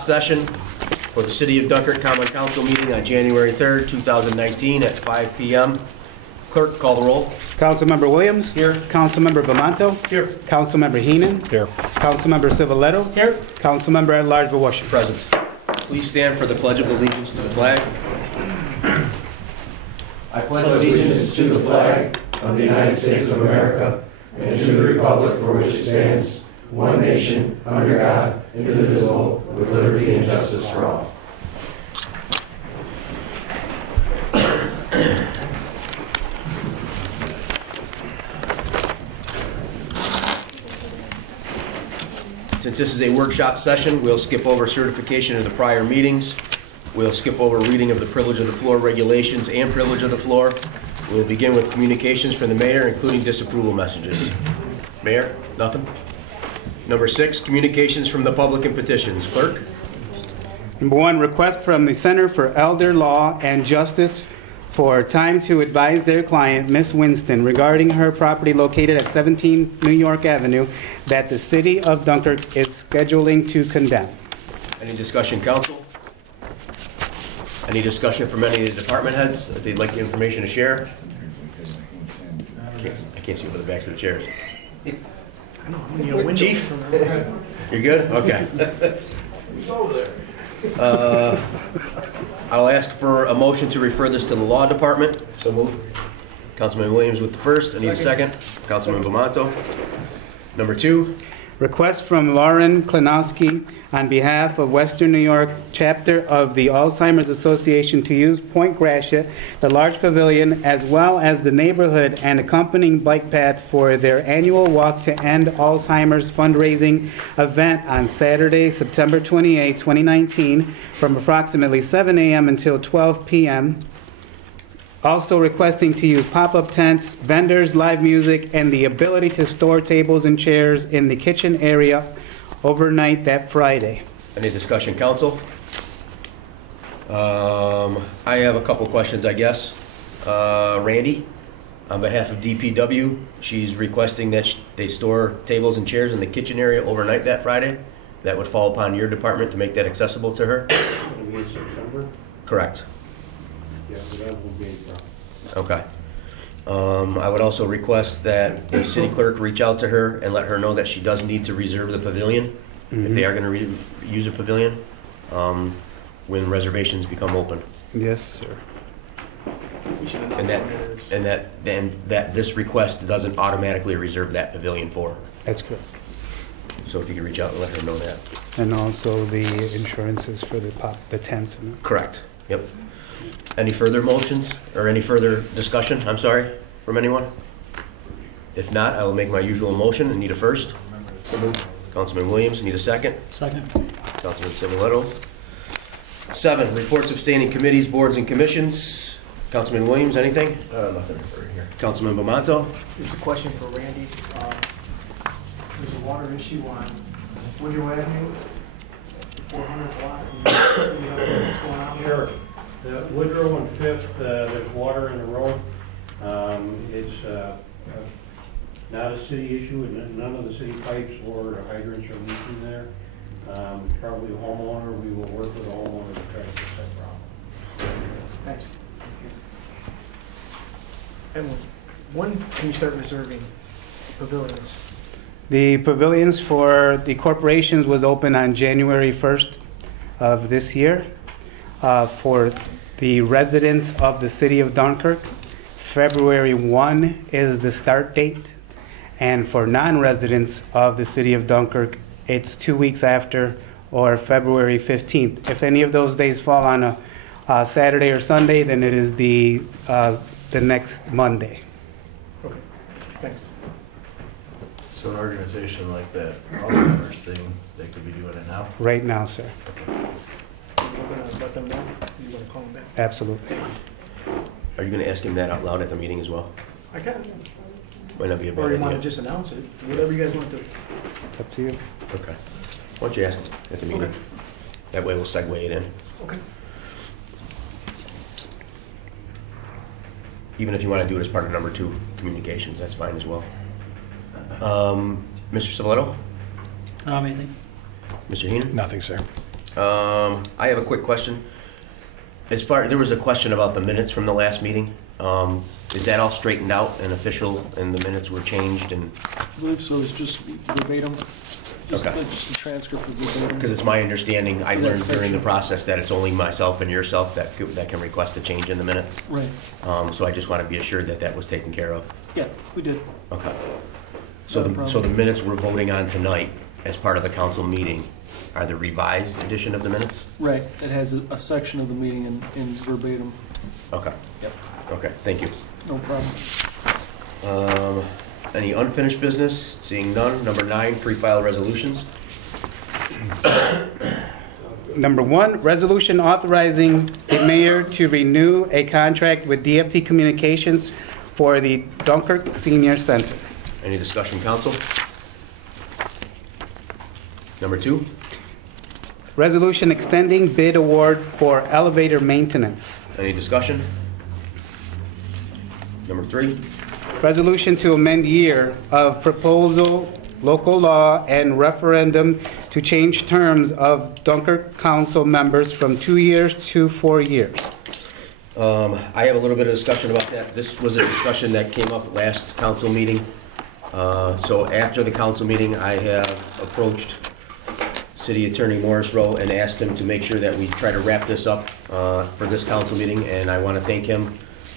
Session for the City of Dunkirk Common Council meeting on January 3rd, 2019 at 5 p.m. Clerk, call the roll. Councilmember Williams. Here. Councilmember Bamanto. Here. Councilmember Heenan. Here. Councilmember Civiletto. Here. Councilmember at-large Wash. Present. Please stand for the Pledge of Allegiance to the flag. I pledge allegiance to the flag of the United States of America and to the republic for which it stands, one nation, under God, indivisible, with liberty and justice for all. Since this is a workshop session, we'll skip over certification of the prior meetings. We'll skip over reading of the privilege of the floor regulations and privilege of the floor. We'll begin with communications from the mayor, including disapproval messages. Mayor, nothing? Number 6, communications from the public and petitions. Clerk? Number 1, request from the Center for Elder Law and Justice for time to advise their client, Ms. Winston, regarding her property located at 17 New York Avenue that the City of Dunkirk is scheduling to condemn. Any discussion, council? Any discussion from any of the department heads that they'd like the information to share? I can't see over the backs of the chairs. Chief? You're good? Okay. I'll ask for a motion to refer this to the law department. So moved. Councilman Williams with the first. I need a second. Councilman Bamanto. Number 2. Request from Lauren Klinowski on behalf of Western New York chapter of the Alzheimer's Association to use Point Gratiot, the large pavilion, as well as the neighborhood and accompanying bike path for their annual Walk to End Alzheimer's fundraising event on Saturday, September 28, 2019, from approximately 7 a.m. until 12 p.m. Also requesting to use pop-up tents, vendors, live music, and the ability to store tables and chairs in the kitchen area overnight that Friday. Any discussion, council? I have a couple questions, I guess. Randy, on behalf of DPW, she's requesting that they store tables and chairs in the kitchen area overnight that Friday. That would fall upon your department to make that accessible to her? In September? Correct. Yeah, so that will be a problem. Okay. I would also request that the city clerk reach out to her and let her know that she does need to reserve the pavilion, if they are going to use a pavilion, when reservations become open. Yes, sir. And that this request doesn't automatically reserve that pavilion for her. That's correct. So if you could reach out and let her know that. And also the insurances for the tents. Correct. Yep. Any further motions or any further discussion, I'm sorry, from anyone? If not, I will make my usual motion and need a first. Councilman Williams, need a second. Second. Councilman Civiletto. 7, reports of standing committees, boards, and commissions. Councilman Williams, anything? Nothing for here. Councilman Bamanto. This is a question for Randy. There's a water issue on Woodrow Avenue, 400 block. You know what's going on there? Sure. The Woodrow and 5th, there's water in the road. It's not a city issue, and none of the city pipes or hydrants are leaking there. Probably the homeowner, we will work with the homeowner to try to fix that problem. Thanks. And when can you start reserving pavilions? The pavilions for the corporations was open on January 1st of this year. For the residents of the City of Dunkirk, February 1 is the start date. And for non-residents of the City of Dunkirk, it's 2 weeks after, or February 15th. If any of those days fall on a Saturday or Sunday, then it is the next Monday. Okay, thanks. So an organization like that, Alzheimer's thing, they could be doing it now? Right now, sir. You're going to let them know? You're going to call them back? Absolutely. Are you going to ask him that out loud at the meeting as well? I can. Might not be a bad Or you idea. want to just announce it? Whatever you guys want to do. It's up to you. Okay. Why don't you ask him at the meeting? Okay. That way we'll segue it in. Okay. Even if you want to do it as part of number 2, communications, that's fine as well. Mr. Civiletto? Anything? Mr. Heenan? Nothing, sir. I have a quick question. There was a question about the minutes from the last meeting. Is that all straightened out and official, and the minutes were changed and? I believe so, it's just verbatim, just Okay. just a transcript of verbatim. Because it's my understanding, I learned during the process that it's only myself and yourself that can request a change in the minutes. Right, So I just want to be assured that that was taken care of. yeah, we did. Okay. So Not a the, problem. so the minutes we're voting on tonight as part of the council meeting are the revised edition of the minutes? Right, it has a section of the meeting in verbatim. Okay. Yep. Okay, thank you. No problem. Any unfinished business? Seeing none. Number 9, pre-file resolutions. Number 1, resolution authorizing the mayor to renew a contract with DFT Communications for the Dunkirk Senior Center. Any discussion, council? Number 2, Resolution extending bid award for elevator maintenance. any discussion? Number 3, Resolution to amend year of proposal, local law, and referendum to change terms of Dunkirk council members from 2 years to 4 years. I have a little bit of discussion about that. This was a discussion that came up last council meeting. So after the council meeting, I have approached City Attorney Morris Rowe and asked him to make sure that we try to wrap this up for this council meeting, and I want to thank him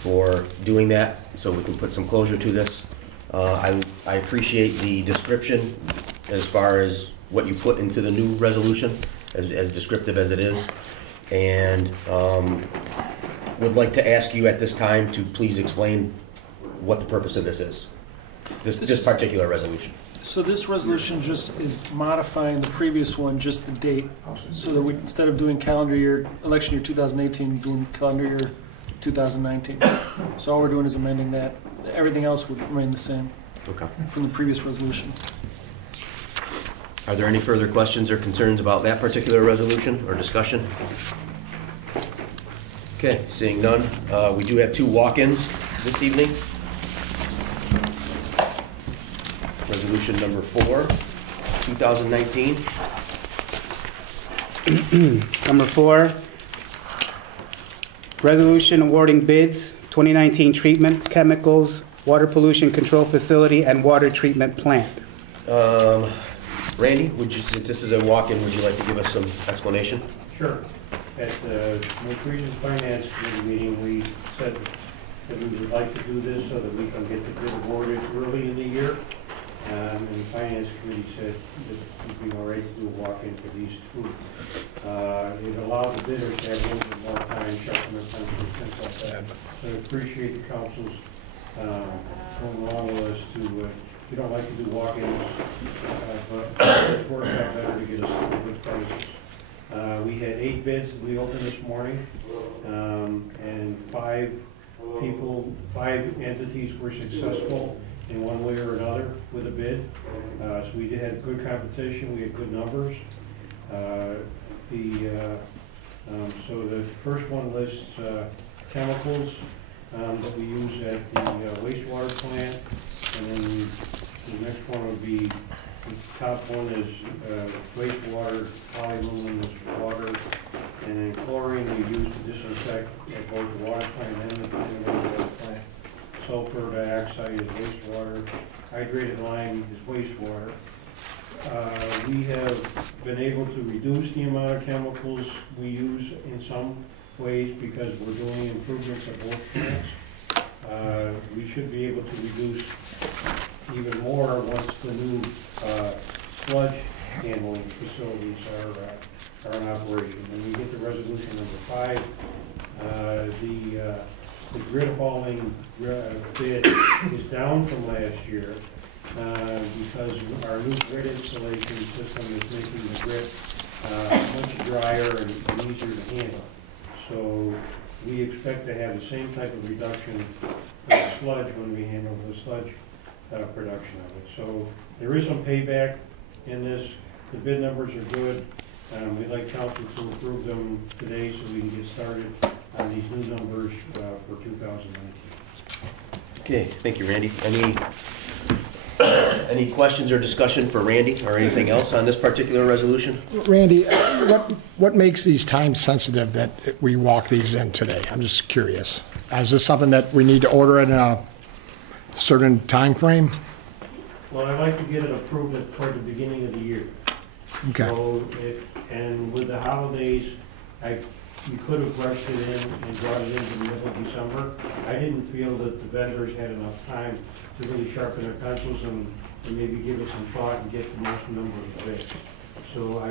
for doing that, so we can put some closure to this. I appreciate the description as far as what you put into the new resolution, as descriptive as it is, and would like to ask you at this time to please explain what the purpose of this is, this particular resolution. So this resolution just is modifying the previous one, just the date, so that we, instead of doing calendar year, election year 2018, doing calendar year 2019. So all we're doing is amending that. Everything else would remain the same Okay. from the previous resolution. Are there any further questions or concerns about that particular resolution or discussion? Okay, seeing none. We do have 2 walk-ins this evening. Resolution number 4, 2019. Number 4, resolution awarding bids, 2019 treatment, chemicals, water pollution control facility, and water treatment plant. Randy, since this is a walk-in, would you like to give us some explanation? Sure. At the most recent finance committee meeting, we said that we would like to do this so that we can get the bid awarded early in the year. And the finance committee said that we'd be all right to do a walk-in for these 2. It allowed the bidders to have a little bit more time, sharpen their pencils, things like that. So I appreciate the council's going along with us to, we don't like to do walk-ins, but it's worked out better to get us some good prices. We had 8 bids that we opened this morning, and 5 entities were successful in one way or another with a bid. So we had good competition, we had good numbers. So the first one lists chemicals that we use at the wastewater plant, and then the next one would be, the top one is wastewater, polyluminous water, and then chlorine we use to disinfect at both the water plant and the water plant. Sulfur dioxide is wastewater, hydrated lime is wastewater. We have been able to reduce the amount of chemicals we use in some ways because we're doing improvements at both plants. We should be able to reduce even more once the new sludge handling facilities are in operation. When we get to resolution number 5, the grid hauling bid is down from last year because our new grid installation system is making the grid much drier and easier to handle. So we expect to have the same type of reduction of sludge when we handle the sludge production of it. So there is some payback in this. The bid numbers are good. We'd like council to approve them today so we can get started on these new numbers for 2019. Okay, thank you, Randy. Any Any questions or discussion for Randy or anything else on this particular resolution? Randy, what makes these time sensitive that we walk these in today? I'm just curious. Is this something that we need to order in a certain time frame? Well, I'd like to get it approved toward the beginning of the year. Okay. So, and with the holidays, you could have rushed it in and brought it into the middle of December. I didn't feel that the vendors had enough time to really sharpen their pencils and maybe give it some thought and get the most number of bids. So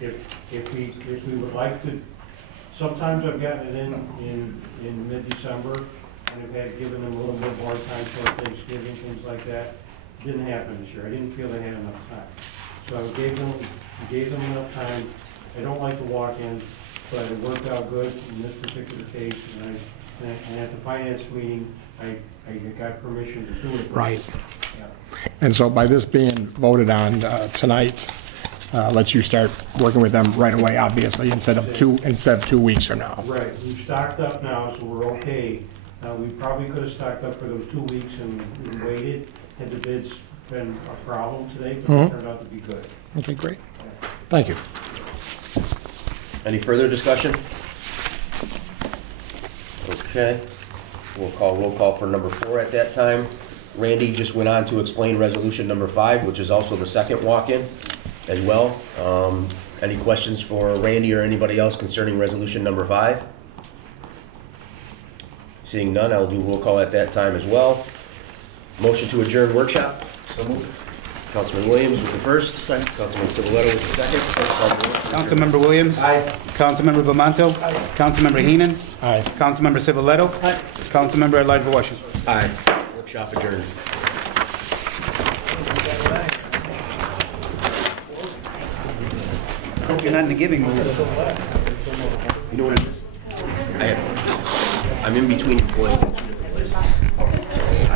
if we would like to, sometimes I've gotten it in mid-December, and I've had given them a little bit more time for Thanksgiving, things like that. Didn't happen this year. I didn't feel they had enough time. So I gave them enough time. I don't like to walk in, but it worked out good in this particular case, and at the finance meeting, I got permission to do it. Right. Yeah. And so by this being voted on tonight, lets you start working with them right away, obviously, instead of 2 weeks from now. Right, we've stocked up now, so we're okay. We probably could have stocked up for those 2 weeks and waited, had the bids been a problem today, but it turned out to be good. Okay, great. Thank you. Any further discussion? Okay, we'll call roll call for number 4 at that time. Randy just went on to explain resolution number 5, which is also the second walk-in as well. Any questions for Randy or anybody else concerning resolution number 5? Seeing none, I'll do roll call at that time as well. Motion to adjourn workshop. So moved. Councilman Williams with the first. Second. Councilman Civiletto with the second. Clerk call the roll. Councilmember Williams. Aye. Councilmember Bamanto. Councilmember Heenan. Aye. Councilmember Civiletto. Councilmember at-large Washington. Aye. Workshop adjourned. Hope you're not in the giving mood. You know what it is? I'm in between employees in 2 different places.